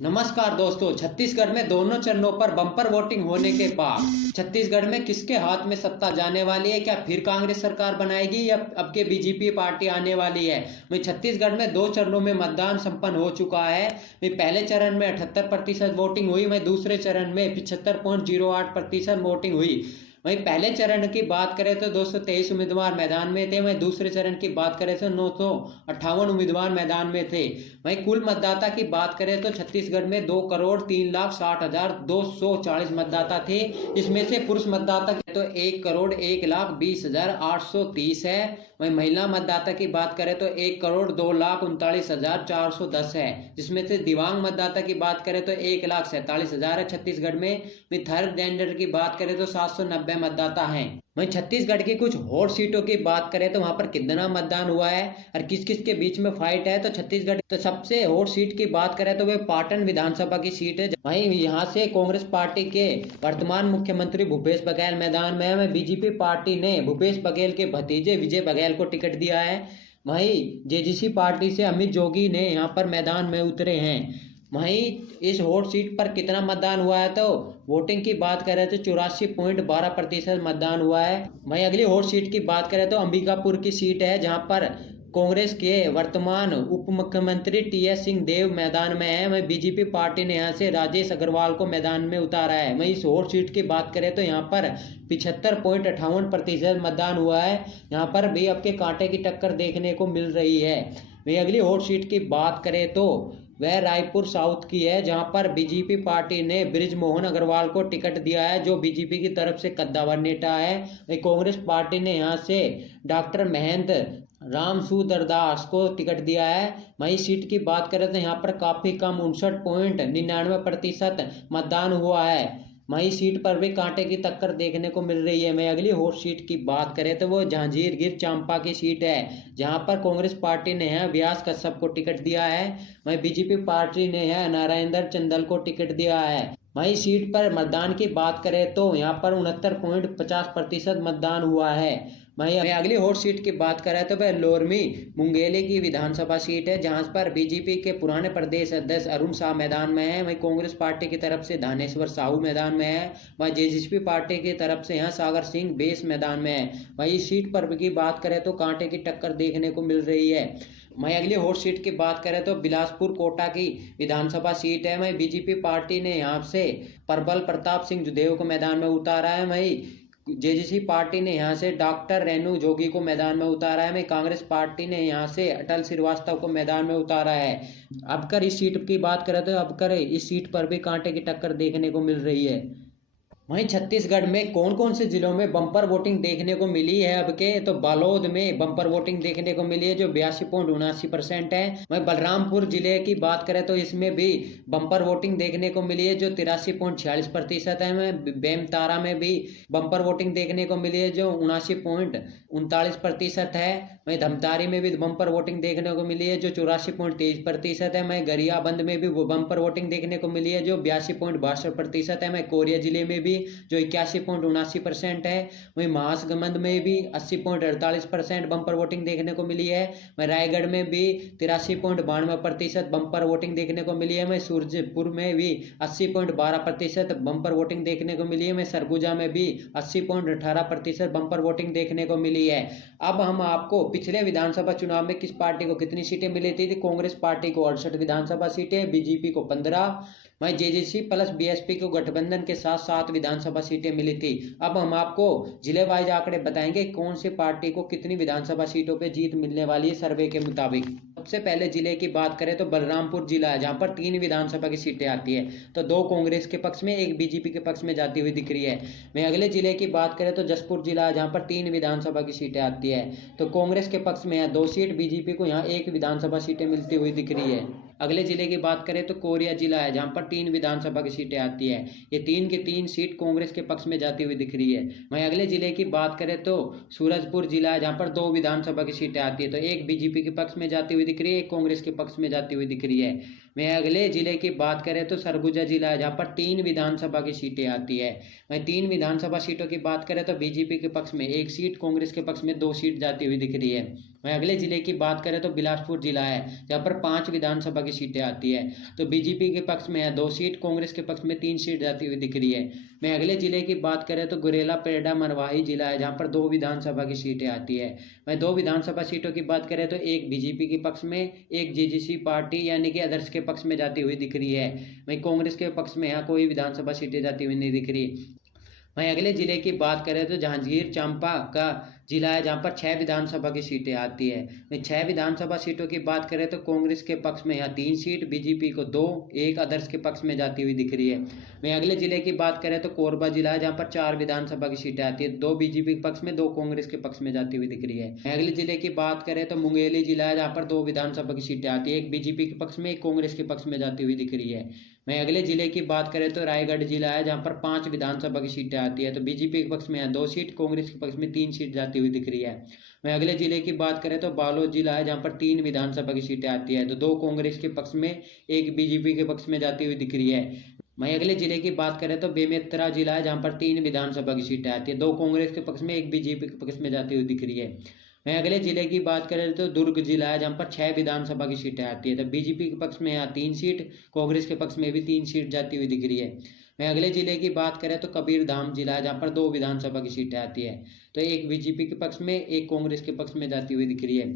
नमस्कार दोस्तों। छत्तीसगढ़ में दोनों चरणों पर बम्पर वोटिंग होने के बाद छत्तीसगढ़ में किसके हाथ में सत्ता जाने वाली है? क्या फिर कांग्रेस सरकार बनाएगी या अब के बीजेपी पार्टी आने वाली है? वहीं छत्तीसगढ़ में दो चरणों में मतदान संपन्न हो चुका है। वहीं पहले चरण में 78% वोटिंग हुई, वहीं दूसरे चरण में 75.08% वोटिंग हुई। वहीं पहले चरण की बात करें तो 223 उम्मीदवार मैदान में थे। वहीं दूसरे चरण की बात करें तो 958 उम्मीदवार मैदान में थे। वहीं कुल मतदाता की बात करें तो छत्तीसगढ़ में 2,03,60,240 मतदाता थे। इसमें से पुरुष मतदाता तो 1,01,20,830 है। वहीं महिला मतदाता की बात करें तो 1,02,39,410 है। जिसमें से दिव्यांग मतदाता की बात करें तो 1,47,000 है छत्तीसगढ़ में। थर्ड जेंडर की बात करें तो 790 मतदाता हैं। वहीं छत्तीसगढ़ की कुछ हॉट सीटों की बात करें तो वहां पर कितना मतदान हुआ है और किस किस के बीच में फाइट है, तो छत्तीसगढ़ तो सबसे हॉट सीट की बात करें तो वे पाटन विधानसभा की सीट है। वहीं यहां से कांग्रेस पार्टी के वर्तमान मुख्यमंत्री भूपेश बघेल मैदान में है। वहीं बीजेपी पार्टी ने भूपेश बघेल के भतीजे विजय बघेल को टिकट दिया है। वहीं जेजेसी पार्टी से अमित जोगी ने यहाँ पर मैदान में उतरे हैं। वहीं इस हॉट सीट पर कितना मतदान हुआ है, तो वोटिंग की बात करें तो 84.12% मतदान हुआ है। वहीं अगली हॉट सीट की बात करें तो अंबिकापुर की सीट है, जहां पर कांग्रेस के वर्तमान उप मुख्यमंत्री टीएस सिंहदेव मैदान में है। वहीं बीजेपी पार्टी ने यहां से राजेश अग्रवाल को मैदान में उतारा है। वहीं इस हॉट सीट की बात करें तो यहां पर 75.58% मतदान हुआ है। यहां पर भी आपके कांटे की टक्कर देखने को मिल रही है। वहीं अगली हॉट सीट की बात करें तो वह रायपुर साउथ की है, जहां पर बीजेपी पार्टी ने बृजमोहन अग्रवाल को टिकट दिया है, जो बीजेपी की तरफ से कद्दावर नेता है। वहीं कांग्रेस पार्टी ने यहां से डॉक्टर महेंद्र राम सुंदरदास को टिकट दिया है। वहीं सीट की बात करें तो यहाँ पर काफी कम 59.99% मतदान हुआ है। वहीं सीट पर भी कांटे की टक्कर देखने को मिल रही है। मैं अगली हॉट सीट की बात करें तो वो जांजगीर चांपा की सीट है, जहां पर कांग्रेस पार्टी ने है व्यास कश्यप को टिकट दिया है। वहीं बीजेपी पार्टी ने है नारायणदर चंदल को टिकट दिया है। वहीं सीट पर मतदान की बात करें तो यहाँ पर 69.50% मतदान हुआ है। वहीं अगली हॉट सीट की बात करें तो वह लोरमी मुंगेली की विधानसभा सीट है, जहां पर बीजेपी के पुराने प्रदेश अध्यक्ष अरुण शाह मैदान में है। वहीं कांग्रेस पार्टी की तरफ से धानेश्वर साहू मैदान में है। वहीं जेजेपी पार्टी की तरफ से यहाँ सागर सिंह बेस मैदान में है। वहीं इस सीट पर की बात करें तो कांटे की टक्कर देखने को मिल रही है। वहीं अगली हॉट सीट की बात करें तो बिलासपुर कोटा की विधानसभा सीट है। वहीं बीजेपी पार्टी ने यहाँ से प्रबल प्रताप सिंह जुदेव को मैदान में उतारा है। वहीं जेजेसी पार्टी ने यहां से डॉक्टर रेणु जोगी को मैदान में उतारा है। वहीं कांग्रेस पार्टी ने यहां से अटल श्रीवास्तव को मैदान में उतारा है। अब कर इस सीट की बात करें तो अब कर इस सीट पर भी कांटे की टक्कर देखने को मिल रही है। वहीं छत्तीसगढ़ में कौन कौन से जिलों में बम्पर वोटिंग देखने को मिली है अब के, तो बालोद में बम्पर वोटिंग देखने को मिली है, जो 82.79% है। वहीं बलरामपुर जिले की बात करें तो इसमें भी बम्पर वोटिंग देखने को मिली है, जो 83.46% है। वहीं बेमतारा में भी बम्पर वोटिंग देखने को मिली है, जो 79.39% है। वहीं धमतारी में भी बम्पर वोटिंग देखने को मिली है, जो 84.23% है। वहीं गरियाबंद में भी बम्पर वोटिंग देखने को मिली है, जो 82.62% है। वहीं कोरिया जिले में भी जो 81.79% है। वहीं महासमुंद में भी 80.48% बम्पर वोटिंग देखने को मिली है। वहीं रायगढ़ में भी 83.92% बम्पर वोटिंग देखने को मिली है। वहीं सूरजपुर में भी 80.12% बम्पर वोटिंग देखने को मिली है। वहीं सरगुजा में भी 80.18% बम्पर वोटिंग देखने को मिली है। अब हम आपको पिछले विधानसभा चुनाव में किस पार्टी को कितनी सीटें मिली थी। कांग्रेस पार्टी को 68 विधानसभा सीटें, बीजेपी को 15, वहीं जेजेसी प्लस बीएसपी को गठबंधन के साथ 7 विधानसभा सीटें मिली थी। अब हम आपको जिले वाइज आंकड़े बताएंगे कौन सी पार्टी को कितनी विधानसभा सीटों पे जीत मिलने वाली है सर्वे के मुताबिक। सबसे पहले जिले की बात करें तो बलरामपुर जिला है, जहां पर 3 विधानसभा की सीटें आती है, तो 2 कांग्रेस के पक्ष में, 1 बीजेपी के पक्ष में जाती हुई दिख रही है। वहीं अगले जिले की बात करें तो जसपुर जिला है, जहां पर 3 विधानसभा की सीटें आती है, तो कांग्रेस के पक्ष में है 2 सीट, बीजेपी को यहाँ 1 विधानसभा सीटें मिलती हुई दिख रही है। अगले जिले की बात करें तो कोरिया जिला है, जहां पर 3 विधानसभा की सीटें आती है, ये 3 की 3 सीट कांग्रेस के पक्ष में जाती हुई दिख रही है। वहीं अगले जिले की बात करें तो सूरजपुर जिला है, जहां पर 2 विधानसभा की सीटें आती है, तो 1 बीजेपी के पक्ष में जाती हुई दिख रही है, 1 कांग्रेस के पक्ष में जाती हुई दिख रही है। मैं अगले जिले की बात करें तो सरगुजा जिला है, जहाँ पर 3 विधानसभा की सीटें आती है। वहीं 3 विधानसभा सीटों की बात करें तो बीजेपी के पक्ष में 1 सीट, कांग्रेस के पक्ष में 2 सीट जाती हुई दिख रही है। वहीं अगले जिले की बात करें तो बिलासपुर जिला है, जहाँ पर 5 विधानसभा की सीटें आती है। तो बीजेपी के पक्ष में है 2 सीट, कांग्रेस के पक्ष में 3 सीट जाती हुई दिख रही है। मैं अगले जिले की बात करें तो गुरेला पेड़ा मरवाही जिला है, जहाँ पर 2 विधानसभा की सीटें आती है। वहीं 2 विधानसभा सीटों की बात करें तो एक बीजेपी के पक्ष में, एक जेजेसी पार्टी यानी कि अदर्श के पक्ष में जाती हुई दिख रही है। वहीं कांग्रेस के पक्ष में यहाँ कोई विधानसभा सीटें जाती हुई नहीं दिख रही। वहीं अगले जिले की बात करें तो जांजगीर चांपा का जिला है, जहाँ पर 6 विधानसभा की सीटें आती है। वहीं 6 विधानसभा सीटों की बात करें तो कांग्रेस के पक्ष में यहाँ 3 सीट, बीजेपी को 2, एक अदर्श के पक्ष में जाती हुई दिख रही है। वहीं अगले जिले की बात करें तो कोरबा जिला है, जहाँ पर 4 विधानसभा की सीटें आती है, 2 बीजेपी के पक्ष में, 2 कांग्रेस के पक्ष में जाती हुई दिख रही है। वहीं अगले जिले की बात करें तो मुंगेली जिला है, जहाँ पर 2 विधानसभा की सीटें आती है, एक बीजेपी के पक्ष में, एक कांग्रेस के पक्ष में जाती हुई दिख रही है। वहीं अगले जिले की बात करें तो रायगढ़ जिला है, जहाँ पर 5 विधानसभा की सीटें आती है। तो बीजेपी के पक्ष में 2 सीट, कांग्रेस के पक्ष में 3 सीट जाती हुई दिख रही है। वहीं अगले जिले की बात करें तो बालोद जिला है, जहाँ पर 3 विधानसभा की सीटें आती है। तो 2 कांग्रेस के पक्ष में, एक बीजेपी के पक्ष में जाती हुई दिख रही है। वहीं अगले जिले की बात करें तो बेमेतरा जिला है, जहाँ पर 3 विधानसभा की सीटें आती है, 2 कांग्रेस के पक्ष में, एक बीजेपी के पक्ष में जाती हुई दिख रही है। वहीं अगले जिले की बात करें तो दुर्ग जिला है, जहाँ पर 6 विधानसभा की सीटें आती है। तो बीजेपी के पक्ष में यहाँ 3 सीट, कांग्रेस के पक्ष में भी 3 सीट जाती हुई दिख रही है। वहीं अगले जिले की बात करें तो कबीरधाम जिला है, जहाँ पर 2 विधानसभा की सीटें आती है। तो एक बीजेपी के पक्ष में, एक कांग्रेस के पक्ष में जाती हुई दिख रही है।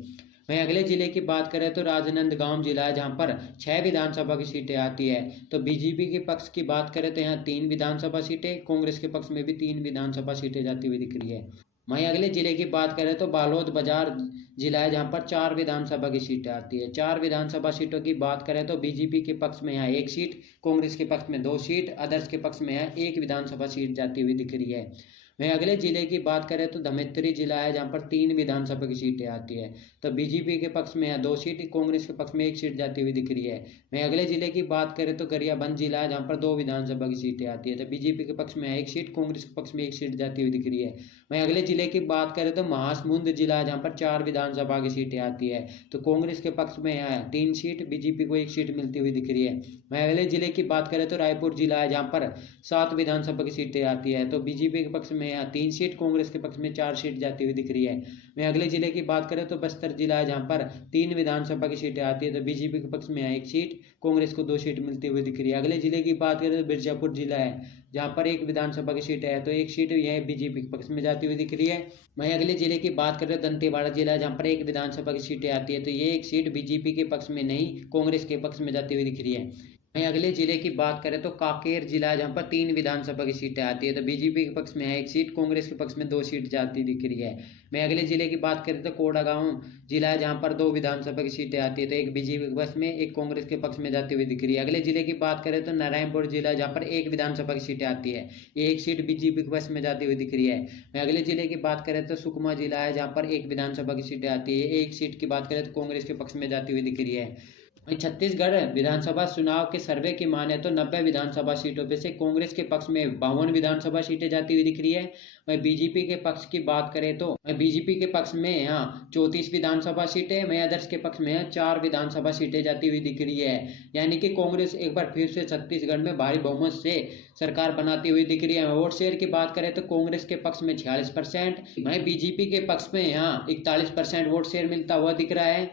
वहीं अगले जिले की बात करें तो राजनांदगांव जिला है, जहाँ पर 6 विधानसभा की सीटें आती है। तो बीजेपी के पक्ष की बात करें तो यहाँ 3 विधानसभा सीटें, कांग्रेस के पक्ष में भी 3 विधानसभा सीटें जाती हुई दिख रही है। वहीं अगले जिले की बात करें तो बालोद बाजार जिला है, जहाँ पर 4 विधानसभा की सीटें आती है। 4 विधानसभा सीटों की बात करें तो बीजेपी के पक्ष में यहाँ 1 सीट, कांग्रेस के पक्ष में 2 सीट, अदर्स के पक्ष में यहाँ 1 विधानसभा सीट जाती हुई दिख रही है। वहीं अगले जिले की बात करें तो धमेत्री जिला है, जहाँ पर 3 विधानसभा की सीटें आती है। तो बीजेपी के पक्ष में यहाँ 2 सीट, कांग्रेस के पक्ष में 1 सीट जाती हुई दिख रही है। वहीं अगले जिले की बात करें तो गरियाबंद जिला है, जहाँ पर 2 विधानसभा की सीटें आती है। तो बीजेपी के पक्ष में 1 सीट, कांग्रेस के पक्ष में 1 सीट जाती हुई दिख रही है। वहीं अगले जिले की बात करें तो महासमुंद जिला है, जहाँ पर 4 विधानसभा की सीटें आती है। तो कांग्रेस के पक्ष में यहाँ 3 सीट, बीजेपी को 1 सीट मिलती हुई दिख रही है। वहीं अगले जिले की बात करें तो रायपुर जिला है, जहाँ पर 7 विधानसभा की सीटें आती है। तो बीजेपी के पक्ष में यहाँ 3 सीट, कांग्रेस के पक्ष में 4 सीट जाती हुई दिख रही है। वहीं अगले जिले की बात करें तो बस्तर जिला है, जहाँ पर 3 विधानसभा की सीटें आती है। तो बीजेपी के पक्ष में यहाँ 1 सीट, कांग्रेस को 2 सीट मिलती हुई दिख रही है। अगले जिले की बात करें तो मिर्जापुर जिला है, जहाँ पर 1 विधानसभा की सीट है। तो 1 सीट यह बीजेपी के पक्ष में जाती हुई दिख रही है। वहीं अगले जिले की बात करें तो दंतेवाड़ा जिला है, जहाँ पर 1 विधानसभा की सीटें आती है। तो ये 1 सीट बीजेपी के पक्ष में नहीं, कांग्रेस के पक्ष में जाती हुई दिख रही है। वहीं अगले जिले की बात करें तो कांकेर जिला है, जहाँ पर 3 विधानसभा की सीटें आती है। तो बीजेपी के पक्ष में है 1 सीट, कांग्रेस के पक्ष में 2 सीट जाती दिख रही है। मैं अगले जिले की बात करें तो कोड़ागांव जिला है, जहाँ पर 2 विधानसभा की सीटें आती है। तो एक बीजेपी के पक्ष में, एक कांग्रेस के पक्ष में जाती हुई दिख रही है। अगले जिले की बात करें तो नारायणपुर जिला है, जहाँ पर 1 विधानसभा की सीटें आती है। ये 1 सीट बीजेपी के पक्ष में जाती हुई दिख रही है। मैं अगले जिले की बात करें तो सुकमा जिला है, जहाँ पर 1 विधानसभा की सीटें आती है। 1 सीट की बात करें तो कांग्रेस के पक्ष में जाती हुई दिख रही है। वहीं छत्तीसगढ़ विधानसभा चुनाव के सर्वे की माने तो 90 विधानसभा सीटों में से कांग्रेस के पक्ष में 52 विधानसभा सीटें जाती हुई दिख रही है। वहीं बीजेपी के पक्ष की बात करें तो बीजेपी के पक्ष में यहाँ 34 विधानसभा सीटें, वहीं अदर्स के पक्ष में 4 विधानसभा सीटें जाती हुई दिख रही है। यानी कि कांग्रेस एक बार फिर से छत्तीसगढ़ में भारी बहुमत से सरकार बनाती हुई दिख रही है। वोट शेयर की बात करें तो कांग्रेस के पक्ष में 46%, वहीं बीजेपी के पक्ष में यहाँ 41% वोट शेयर मिलता हुआ दिख रहा है।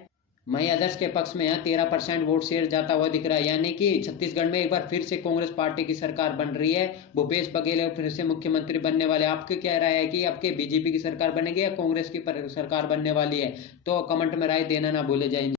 वहीं अदर्स के पक्ष में यहाँ 13% वोट शेयर जाता हुआ दिख रहा है। यानी कि छत्तीसगढ़ में एक बार फिर से कांग्रेस पार्टी की सरकार बन रही है। भूपेश बघेल फिर से मुख्यमंत्री बनने वाले। आपके क्या राय है कि आपके बीजेपी की सरकार बनेगी या कांग्रेस की सरकार बनने वाली है? तो कमेंट में राय देना ना भूले जाए।